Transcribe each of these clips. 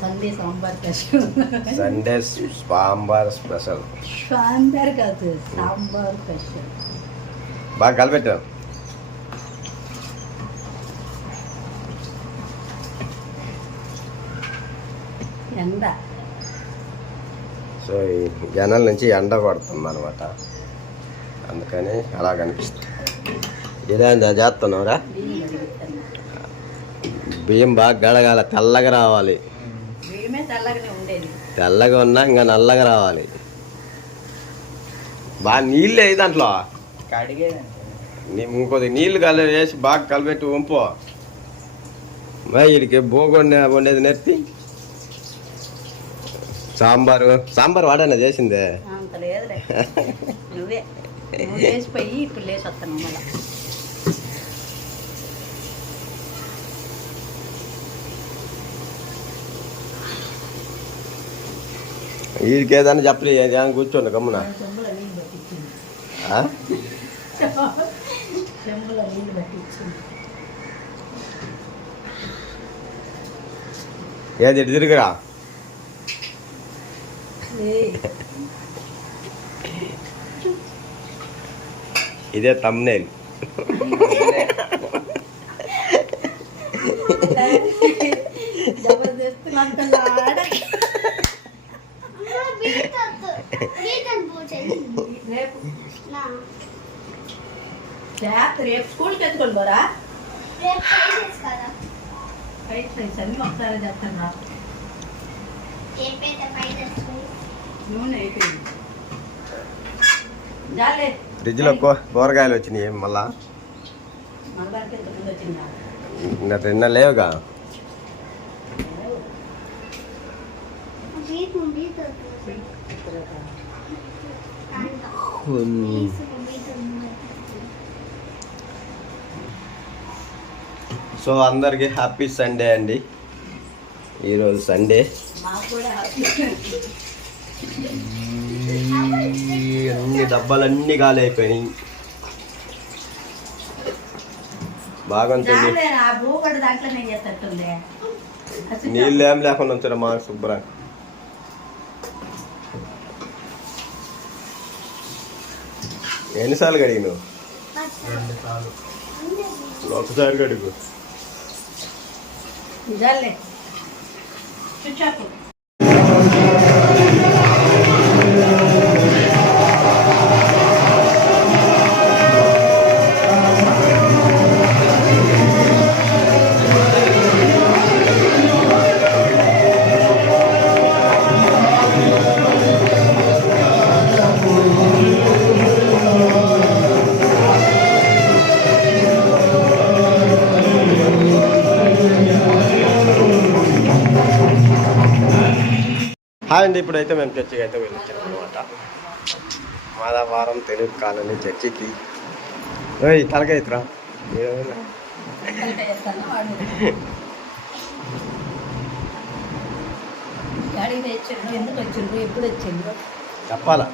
Sunday sambar special. Sunday sambar special. Sambar కాదు, sambar special. బాగా కలిపెట్టావు. ఎండ. సో ఈ జనాల నుంచి ఎండ పడుతుంది అనమాట, అందుకని అలా కనిపిస్తుంది. ఇదేందా చేస్తున్నావురా? బియ్యం బాగా గడగాల, తెల్లగా రావాలి. బియ్యమే తెల్లగానే ఉండేది. తెల్లగా ఉన్నా ఇంకా నల్లగా రావాలి. బాగా నీళ్ళు వేయి దాంట్లో, ఇంకొద్ది నీళ్ళు వేసి బాగా కలిపెట్టి వంపు. వీడికి వండేది నెత్తి. సాంబార్ వాడన్నా చేసిందే. అంత లేదులే, నువ్వు లేచిపోయి ఇప్పుడు లేచి వస్తాను మళ్ళీ. వీడికి ఏదన్నా చెప్పలే, ఏదైనా కూర్చోండి గమ్మున. ఏది తిరుగురా, ఇదే తమ్నేల్. రేపు స్కూల్కి ఎత్తుకొని పోరా? అన్ని ఒకసారి చెప్తాను. నూనె అయిపోయింది. ఫ్రిడ్జ్ లో కూరగాయలు వచ్చినాయి మళ్ళా. ఇంకా తిన్న లేవుగా. సో అందరికి హ్యాపీ సండే అండి. ఈరోజు సండే. అన్ని డబ్బాలన్నీ గాలి అయిపోయినాయి. బాగుంటుంది. నీళ్ళు ఏం లేకుండా ఉంచారు మా శుభ్రంగా. ఎన్నిసార్లు కడిగి నువ్వు? ఒకసారి కడుగు. హాయ్ అండి, ఇప్పుడైతే మేము చర్చికి అయితే వెళ్ళొచ్చాం అనమాట. మాదావారం తెలుగు కాలనీ చర్చికి. తలకైతురా చెప్పాలా?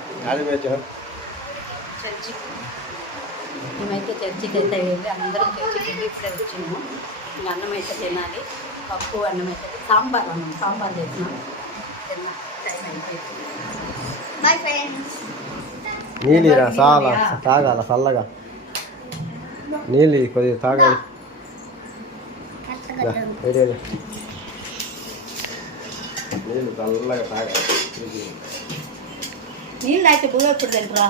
మేమైతే చర్చికి అయితే వెళ్ళి అందరం చర్చికి వెళ్ళి ఇప్పుడే వచ్చినాము. ఇంకా అన్నం అయితే తినాలి. పప్పు అన్నం అయితే సాంబార్ చేసినాం. నీళ్ళిరా చాలా తాగాల, చల్లగా నీళ్ళు కొద్దిగా తాగాలి. నీళ్ళు చల్లగా తాగాలి. నీళ్ళు అయితే బువ్వ ఎప్పుడు తింటారా?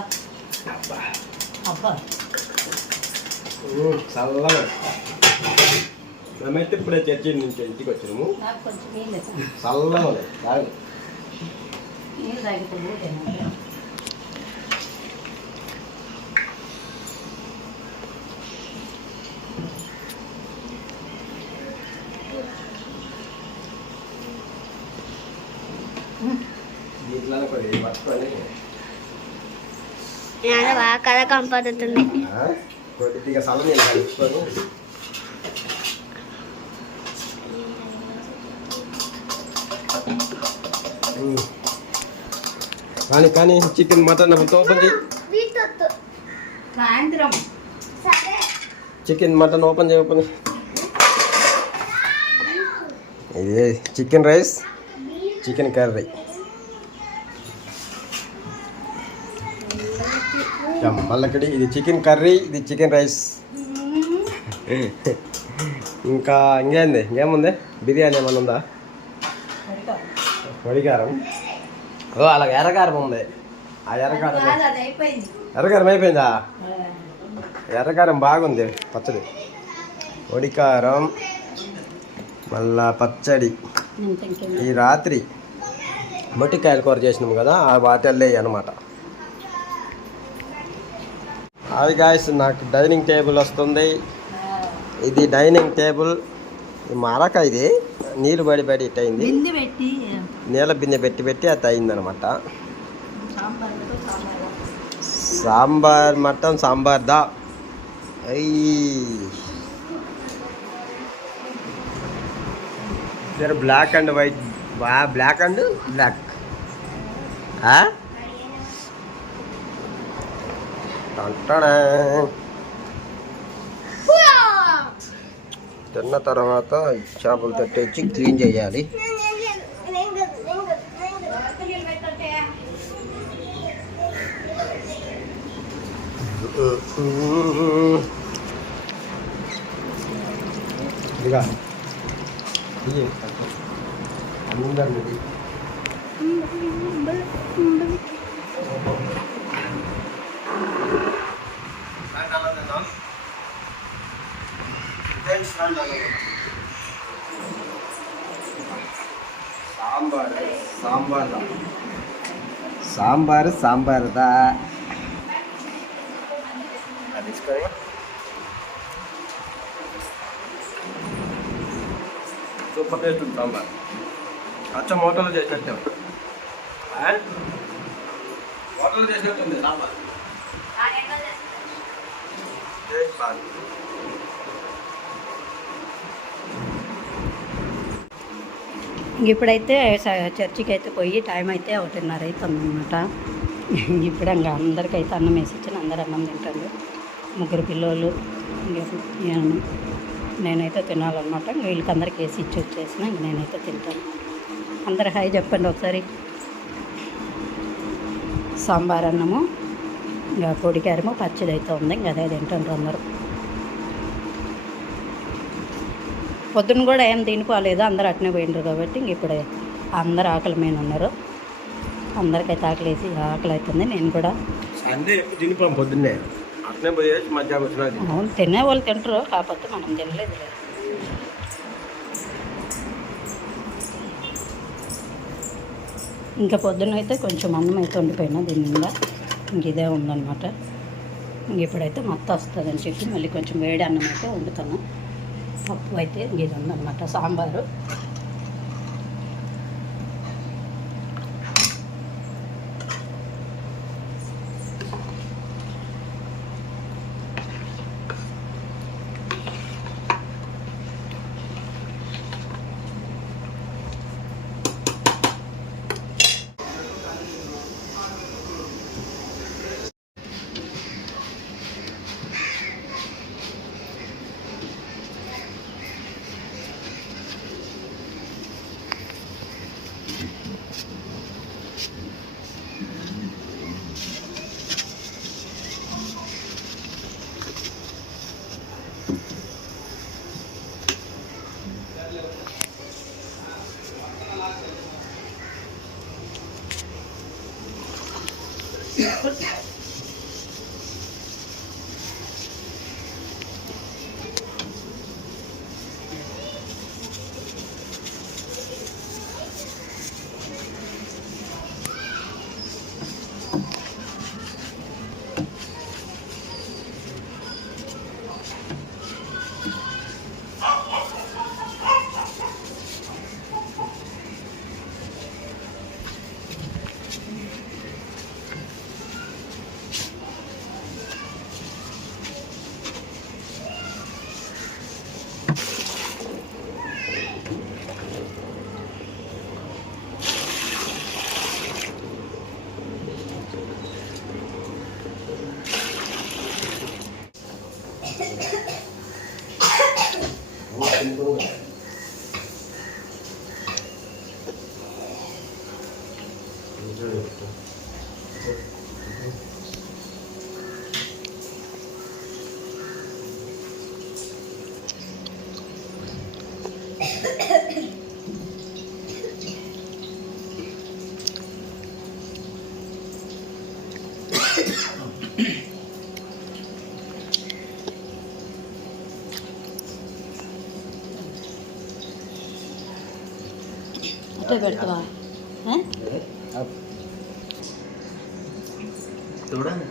అబ్బా చల్లగా. మేమైతే ఇప్పుడే చర్చి నుంచి ఇంటికి వచ్చినాము. కొంచెం నీళ్ళు చల్లగా తాగాలి. నీళ్ళు తాగితే బువ్వ తినాలి. బాగా కథ కంపడుతుంది. కొద్దిగా చల్ల కలుపుకొని కానీ చికెన్ మటన్ ఓపెన్ చేయి. సాయంత్రం చికెన్ మటన్ ఓపెన్ చేయి. ఓపెన్. ఇది చికెన్ రైస్, చికెన్ కర్రీ. మళ్ళీ ఇది చికెన్ కర్రీ, ఇది చికెన్ రైస్. ఇంకా ఇంకేముంది? బిర్యానీ ఏమన్నా ఉందా? వడికారం. ఓ అలాగ ఎర్రకారం ఉంది. ఆ ఎర్రకారం అయిపోయిందా? ఎర్రకారం బాగుంది పచ్చడి. వడికారం మళ్ళా పచ్చడి. ఈ రాత్రి మొట్టికాయల కూర చేసినాము కదా, ఆ వాటర్లే అనమాట. అది గాయస్, నాకు డైనింగ్ టేబుల్ వస్తుంది. ఇది డైనింగ్ టేబుల్. మరక ఇది నీళ్ళు పడి ఇట్ అయింది. నీళ్ళ బిందె పెట్టి అది అయిందనమాట. సాంబార్, మటన్ సాంబార్ దా. Black and white, black and black. తిన్న తర్వాత చేపలు తట్టేసి క్లీన్ చేయాలి. ఇదిగా అందరిది సాంబార్ దా తీసుకొని సూపర్ టేస్ట్ ఉంది సాంబార్. అచ్చం హోటల్లో చేసినట్టే, హోటల్లో చేసినట్టుంది సాంబార్. ఇప్పుడైతే చర్చికి అయితే పోయి టైం అయితే 1:30 అవుతుందన్నమాట. ఇప్పుడు ఇంకా అందరికైతే అన్నం వేసి ఇచ్చిన, అందరు అన్నం తింటారు. 3 పిల్లలు, నేనైతే తినాలన్నమాట. వీళ్ళకి అందరికి వేసి ఇచ్చి వచ్చేసిన, ఇంక నేనైతే తింటాను. అందరు హాయ్ చెప్పండి ఒకసారి. సాంబార్ అన్నము, ఇంకా పొడికారము, పచ్చడి అయితే ఉంది. ఇంక అదే తింటారు అందరూ. పొద్దున్న కూడా ఏం తినిపోలేదు, అందరూ అట్నే పోయినరు కాబట్టి ఇంక ఇప్పుడు అందరు ఆకలి మీద ఉన్నారు. అందరికైతే ఆకలి అవుతుంది. నేను కూడా పొద్దున్నే అట్నే పోయేసి మధ్యాహ్నం వచ్చినది. అవును, తినే వాళ్ళు తింటారు, కాకపోతే మనం తినలేదు. ఇంకా పొద్దున్న అయితే కొంచెం అన్నం అయితే వండిపోయినా దీని మీద, ఇంక ఇదే ఉందన్నమాట. ఇంక ఇప్పుడైతే మొత్తం వస్తుందని చెప్పి మళ్ళీ కొంచెం వేడి అన్నం అయితే వండుతాను. పప్పు అయితే ఇది ఉందన్నమాట, సాంబారు. అట్టే పెడతావా ఆ? చూడండి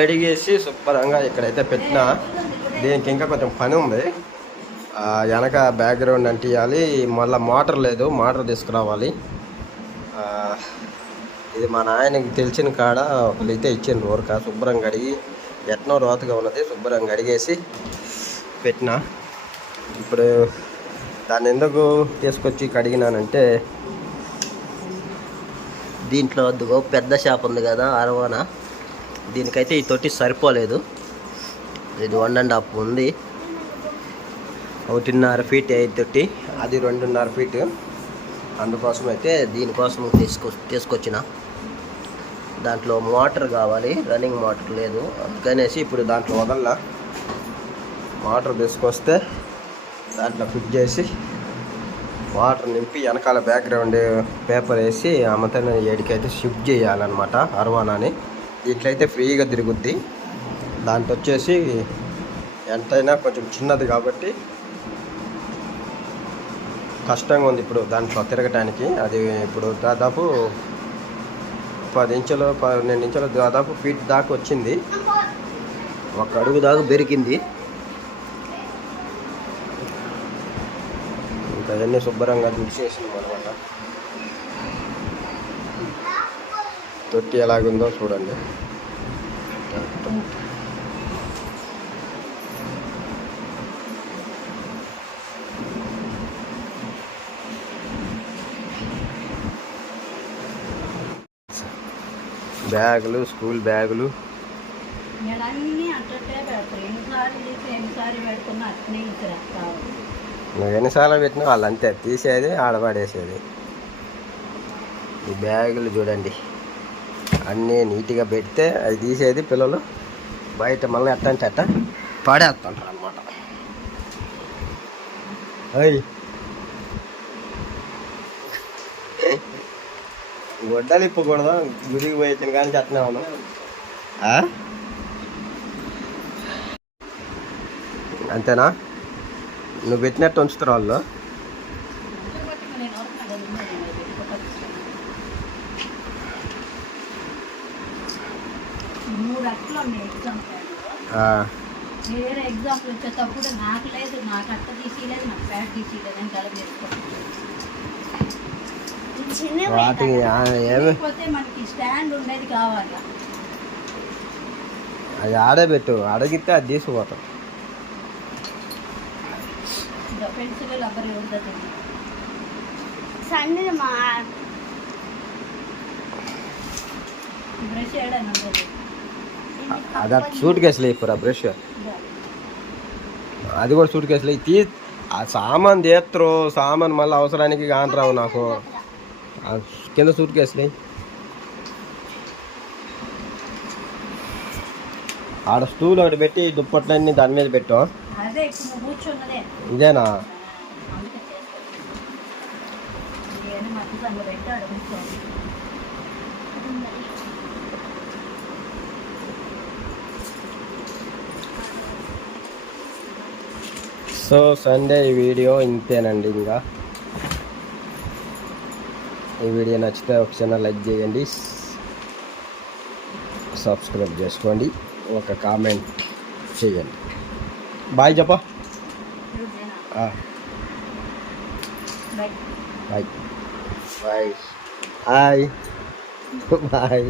అడిగేసి శుభ్రంగా ఇక్కడైతే పెట్టినా. దీనికి ఇంకా కొంచెం పని ఉంది. వెనక బ్యాక్గ్రౌండ్ అంటియాలి, మళ్ళీ మోటార్ లేదు, మోటార్ తీసుకురావాలి. ఇది మా నాయనకి తెలిసిన కాడ ఒకళ్ళైతే ఇచ్చిండ్రు ఊరక. శుభ్రంగా అడిగి ఎట్నో రోతగా ఉన్నది, శుభ్రంగా అడిగేసి పెట్టిన. ఇప్పుడు దాన్ని ఎందుకు తీసుకొచ్చి కడిగినానంటే, దీంట్లో అదిగో పెద్ద షాప్ ఉంది కదా అరవానా, దీనికైతే ఈ తొట్టి సరిపోలేదు. ఇది 1.5 ఉంది, 1.5 ఫీట్ అయ్యి తొట్టి, అది 2.5 ఫీట్. అందుకోసం అయితే దీనికోసం తీసుకొచ్చిన. దాంట్లో మోటార్ కావాలి, రన్నింగ్ మోటార్ లేదు, అందుకనేసి ఇప్పుడు దాంట్లో వదల్లా. మోటార్ తీసుకొస్తే దాంట్లో ఫిట్ చేసి వాటర్ నింపి వెనకాల బ్యాక్గ్రౌండ్ పేపర్ వేసి అమ్మతన ఏడికైతే షిఫ్ట్ చేయాలన్నమాట అరవానాని. ఇట్లయితే ఫ్రీగా తిరుగుద్ది. దాంట్లో వచ్చేసి ఎంతైనా కొంచెం చిన్నది కాబట్టి కష్టంగా ఉంది ఇప్పుడు దాంట్లో తిరగటానికి. అది ఇప్పుడు దాదాపు 10 ఇంచులు 12 ఇంచులు దాదాపు ఫీట్ దాకా వచ్చింది. ఒక అడుగు దాకా పెరిగింది. ఇంకా అవన్నీ శుభ్రంగా దుడిచేసినాం అనమాట. తొట్టి ఎలాగుందో చూడండి. బ్యాగులు, స్కూల్ బ్యాగులు అన్నీ అట్టే పెడతారు. ఎన్నిసార్లు పెడుతున్నా అట్నే ఇస్తారు. నువ్వు ఎన్నిసార్లు పెట్టినా వాళ్ళు అంతే, తీసేది ఆడపడేసేది. ఈ బ్యాగులు చూడండి, అన్నీ నీట్గా పెడితే అది తీసేది పిల్లలు బయట మళ్ళీ ఎట్టంటే అట్ట పడేస్తుంటారు అనమాట. అయ్యి గొడ్డలు ఇప్పకూడదు, గుడికి పోయించిన కానీ చెట్నే ఉన్నాం. అంతేనా? నువ్వు పెట్టినట్టు ఉంచుతారు వాళ్ళు. వేరే ఎగ్జాంపుల్ వచ్చేటప్పుడు నాకు లేదు, నాకు అట్ట తీసేయలేదు, నాకు ప్యాడ్ తీసేయలేదు అని కలర్ వాటికి చేసుకోకపోతే మనకి స్టాండ్ ఉండేది కావాలి. అది ఆడే పెట్టు, అడిగితే అది తీసుకుపోతాం. పెన్సిల్ రబ్బర్ ఉంటుంది. బ్రష్ చేయడానికి ఉంటుంది. అది సూట్ కేసులు అయిపోరా బ్రష్, అది కూడా సూట్ కేసులు తీ. ఆ సామాన్ తీస్తారు, సామాన్ మళ్ళీ అవసరానికి కాని రావు నాకు. కింద సూట్ కేసులు ఆడ స్టూల్ ఒకటి పెట్టి దుప్పట్లన్నీ దాని మీద పెట్టాం. ఇదేనా? సో సండే ఈ వీడియో ఇంతేనండి. ఇంకా ఈ వీడియో నచ్చితే ఒక చిన్న లైక్ చేయండి, సబ్స్క్రైబ్ చేసుకోండి, ఒక కామెంట్ చేయండి. బాయ్ చెప్పా. Bye bye bye bye.